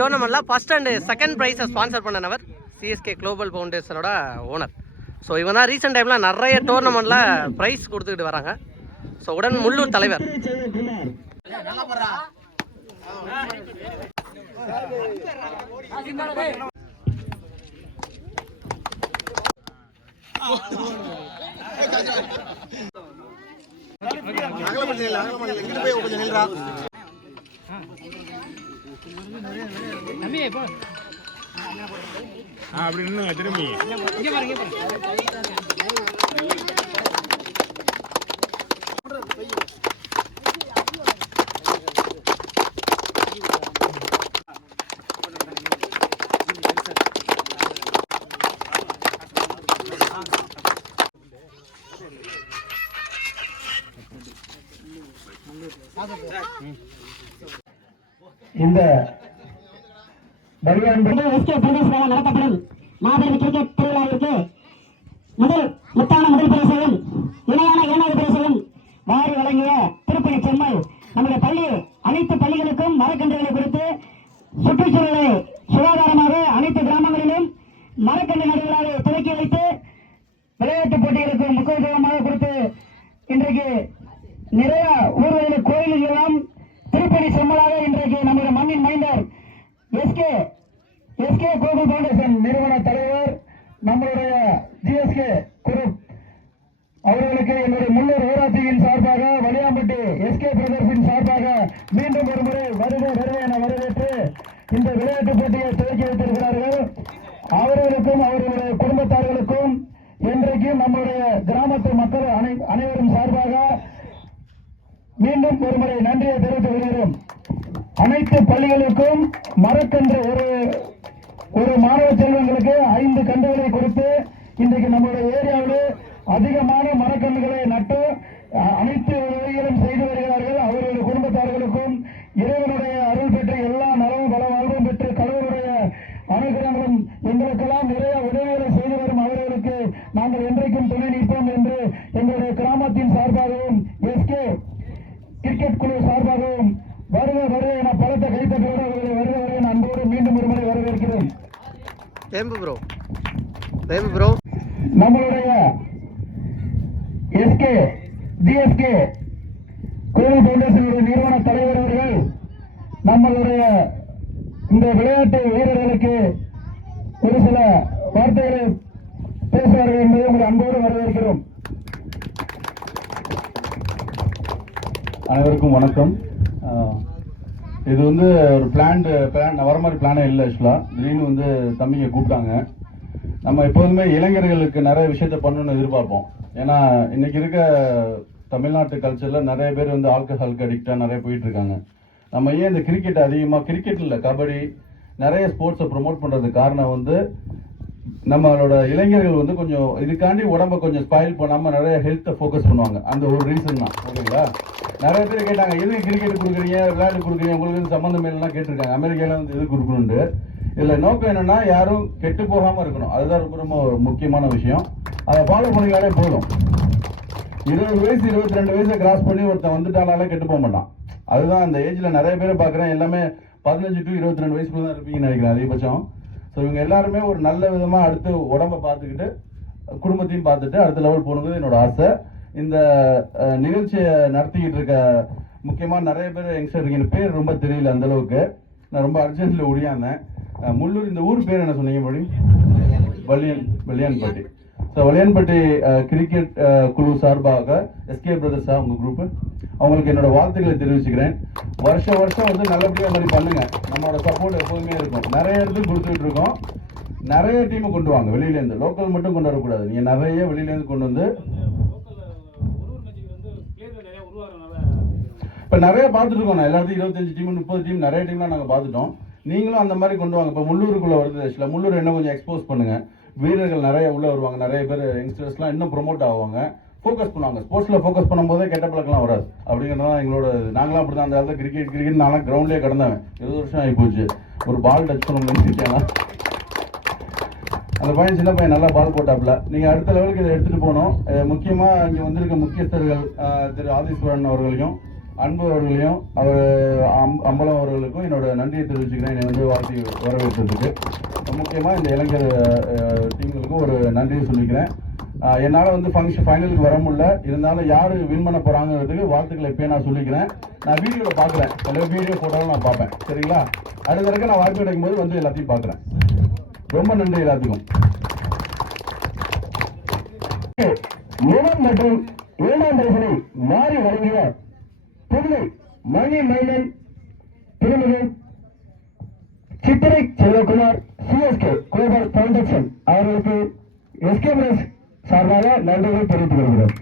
டோர்னமெண்ட்ல first and second ப்ரைஸை sponsor பண்ணவர் CSK global ஃபவுண்டேஷனோட owner. So இவன் தான் ரீசெண்ட் டைமில் நிறைய டோர்னமெண்ட்டில் ப்ரைஸ் கொடுத்துக்கிட்டு வராங்க. ஸோ உடன் முள்ளூர் தலைவர். அப்படி நின்னுங்க திரும்பி. இந்த நடத்தப்படும் மாபெரும் கிரிக்கெட் திருவிழாவிற்கு முதல் பரிசையும் இணையான இரண்டாவது பரிசையும் வாரி வழங்கிய திருப்பணி செம்மல் நம்முடைய பள்ளி அனைத்து பள்ளிகளுக்கும் மரக்கன்றுகளை கொடுத்து சுற்றுச்சூழலை சுகாதாரமாக அனைத்து கிராமங்களிலும் மரக்கன்று நடுவிழாவை துவக்கி வைத்து விளையாட்டுப் போட்டிகளுக்கு முக்கியத்துவமாக கொடுத்து இன்றைக்கு நிறைய ஊர்களில் கோயில்கள் எல்லாம் திருப்பணி செம்மலாக இன்றைக்கு நம்முடைய மண்ணின் மைந்தர் எஸ்கே குளோபல் ஃபவுண்டேஷன் நிறுவன தலைவர் நம்மளுடைய ஜிஎஸ்கே குரூப் அவர்களுக்கு என்னுடைய முன்னூர் ஊராட்சியின் சார்பாக வலியாம்பட்டி எஸ்கே பிரதர்ஸின் சார்பாக மீண்டும் ஒரு முறை வருக என வரவேற்று இந்த விளையாட்டுப் போட்டியை துவக்கி வைத்திருக்கிறார்கள். அவர்களுக்கும் அவர்களுடைய குடும்பத்தார்களுக்கும் இன்றைக்கும் நம்முடைய கிராமத்து மக்கள் அனைவரும் சார்பாக மீண்டும் ஒரு முறை நன்றியை தெரிவித்துக் கொள்கிறோம். அனைத்து பள்ளிகளுக்கும் மரக்கன்று ஒரு மாணவ செல்வங்களுக்கு 5 கன்றுகளை கொடுத்து இன்றைக்கு நம்முடைய ஏரியாவில் அதிகமான மரக்கன்றுகளை நட்டு அனைத்து உதவிகளும் செய்து வருகிறார்கள். அவர்களுடைய குடும்பத்தார்களுக்கும் இறைவனுடைய அருள் பெற்று எல்லா நலவும் பல வாழ்வும் பெற்று கடவுளுடைய அனுகிரகங்களும் எங்களுக்கெல்லாம் நிறைய உதவிகளை செய்து வரும் அவர்களுக்கு நாங்கள் என்றைக்கும் துணை நிற்போம் என்று எங்களுடைய கிராமத்தின் சார்பாகவும் எஸ்கே கிரிக்கெட் குழு சார்பாகவும் வருக என பலத்த கைத்தட்டோடு அவர்களை வருக என அன்போடு மீண்டும் ஒரு முறை வரவேற்கிறோம். நம்மளுடைய ஜிஎஸ்கே குளோபல் ஃபவுண்டேஷனுடைய நிறுவன தலைவர் அவர்கள் நம்மளுடைய இந்த விளையாட்டு வீரர்களுக்கு ஒரு சில வார்த்தைகளை பேசுவார்கள் என்பதை உங்களை அன்போடு வரவேற்கிறோம். அனைவருக்கும் வணக்கம். இது வந்து ஒரு பிளான் வர மாதிரி பிளானே இல்லை. ஆக்சுவலாக திடீர்னு தம்பிங்க கூப்பிட்டாங்க. நம்ம எப்போதுமே இளைஞர்களுக்கு நிறைய விஷயத்த பண்ணணும்னு எதிர்பார்ப்போம். ஏன்னா இன்னைக்கு இருக்க தமிழ்நாட்டு கல்ச்சரில் நிறைய பேர் ஆல்கஹாலுக்கு அடிக்டாக நிறைய போயிட்டு இருக்காங்க. நம்ம ஏன் இந்த கிரிக்கெட் அதிகமாக கிரிக்கெட் இல்லை கபடி நிறைய ஸ்போர்ட்ஸை ப்ரொமோட் பண்ணுறதுக்கு காரணம் நம்மளோட இளைஞர்கள் கொஞ்சம் இதுக்காண்டி உடம்ப கொஞ்சம் ஸ்பாயில் பண்ணாமல் நிறைய ஹெல்த்தை ஃபோக்கஸ் பண்ணுவாங்க. அந்த ஒரு ரீசன் தான். ஓகேங்களா? நிறைய பேர் கேட்டாங்க எதுக்கு கிரிக்கெட் கொடுக்குறீங்க விளையாட்டு கொடுக்குறீங்க உங்களுக்கு சம்மந்தம் எல்லாம் கேட்டிருக்காங்க. அமெரிக்காவில் எது கொடுக்கணுண்டு. இதில் நோக்கம் என்னன்னா யாரும் கெட்டு போகாமல் இருக்கணும். அதுதான் ரொம்ப ரொம்ப முக்கியமான விஷயம். அதை ஃபாலோ பண்ணிங்களாலே போதும். 20 வயசு 22 வயசை கிராஸ் பண்ணி ஒருத்தன் வந்துட்டாலே கெட்டு போக மாட்டான். அதுதான் அந்த ஏஜில் நிறைய பேரை பார்க்குறேன். எல்லாமே 15 to 22 வயசுக்குள்ள தான் இருப்பீங்கன்னு நினைக்கிறேன் அதிகபட்சம். ஸோ இவங்க எல்லாருமே ஒரு நல்ல விதமாக அடுத்து உடம்பை பார்த்துக்கிட்டு குடும்பத்தையும் பார்த்துட்டு அடுத்த லெவல் போகணுங்கிறது என்னோட ஆசை. இந்த நிகழ்ச்சியை நடத்திக்கிட்டு இருக்க முக்கியமாக நிறைய பேர் யங்ஸ்டர் இருக்கீங்க. பேர் ரொம்ப தெரியல அந்த அளவுக்கு. நான் ரொம்ப அர்ஜென்ட்டில் ஒடியாந்தேன். முள்ளூர் இந்த ஊர் பேர் என்ன சொன்னீங்க மறுபடி? வலியான்பட்டி. ஸோ வலியான்பட்டி கிரிக்கெட் குழு சார்பாக எஸ்கே பிரதர்ஸ் உங்கள் குரூப்பு அவங்களுக்கு என்னோட வாழ்த்துக்களை தெரிவிச்சுக்கிறேன். வருஷம் நல்லபடியாக மாதிரி பண்ணுங்க. நம்மளோட சப்போர்ட் எப்போதுமே இருக்கும். நிறைய இடத்துக்கு கொடுத்துட்டு இருக்கோம். நிறைய டீமை கொண்டு வாங்க. வெளியிலேருந்து லோக்கல் மட்டும் கொண்டு வரக்கூடாது. நீங்கள் நிறைய வெளியிலேருந்து கொண்டு வந்து இப்போ நிறைய பார்த்துட்டு இருக்கோம். நான் எல்லாத்தையும் 25 டீம் 30 டீம் நிறைய டீம்லாம் நாங்கள் பார்த்துட்டோம். நீங்களும் அந்த மாதிரி கொண்டு வாங்க. இப்போ முள்ளூருக்குள்ளே வருது. ஆக்சுவலாக முள்ளூர் என்ன கொஞ்சம் எக்ஸ்போஸ் பண்ணுங்கள். வீரர்கள் நிறைய உள்ளே வருவாங்க. நிறைய பேர் யங்ஸ்டர்ஸ்லாம் இன்னும் ப்ரொமோட் ஆவாங்க. ஃபோக்கஸ் பண்ணுவாங்க. ஸ்போர்ட்ஸில் ஃபோக்கஸ் பண்ணும்போதே கெட்ட பழக்கம்லாம் வராது. அப்படிங்கிறது தான் எங்களோட. நாங்களாம் அப்படி தான் அந்த இடத்துல கிரிக்கெட் நான்லாம் கிரவுண்ட்லேயே கிடந்தவன். 20 வருஷம் ஆகி போச்சு. ஒரு பால் டச் பண்ண முடியும்னா அந்த பையன் சின்ன பையன் நல்லா பால் போட்டாப்புல. நீங்கள் அடுத்த லெவலுக்கு இதை எடுத்துகிட்டு போகணும். முக்கியமாக இங்கே வந்திருக்க முக்கியஸ்தர்கள் திரு ஆதீஸ்வரன் அவர்களையும் அன்பு அவர்களையும் அவர் அம்பலம் அவர்களுக்கும் என்னோட நன்றியை தெரிவிச்சுக்கிறேன். என்னை வந்து வாழ்த்தி வரவேற்றதுக்கு முக்கியமாக இந்த இளைஞர் டீம்களுக்கும் ஒரு நன்றியை சொல்லிக்கிறேன். என்னால் வந்து ஃபைனலுக்கு வர முடியல, இருந்தாலும் யார் வின் பண்ண போகிறாங்கிறதுக்கு வாழ்த்துக்களை இப்போயே நான் சொல்லிக்கிறேன். நான் வீடியோவில் பார்க்குறேன், எல்லா வீடியோ ஃபோட்டோவும் நான் பார்ப்பேன். சரிங்களா? அடுத்த வரைக்கும் நான் வாய்ப்பு கிடைக்கும் போது வந்து எல்லாத்தையும் பார்க்குறேன். ரொம்ப நன்றி எல்லாத்துக்கும். முதல் மற்றும் இரண்டாம் பரிசனை மாறி வழங்கிய புதுவை மணி மைனன் திருமதி சித்திரை செல்வகுமார் சிஎஸ்கே குளோபல் ஃபவுண்டேஷன் அவர்களுக்கு எஸ்கே பிரஸ் சார்பாக நன்றிகளை தெரிவித்துக் கொள்கிறோம்.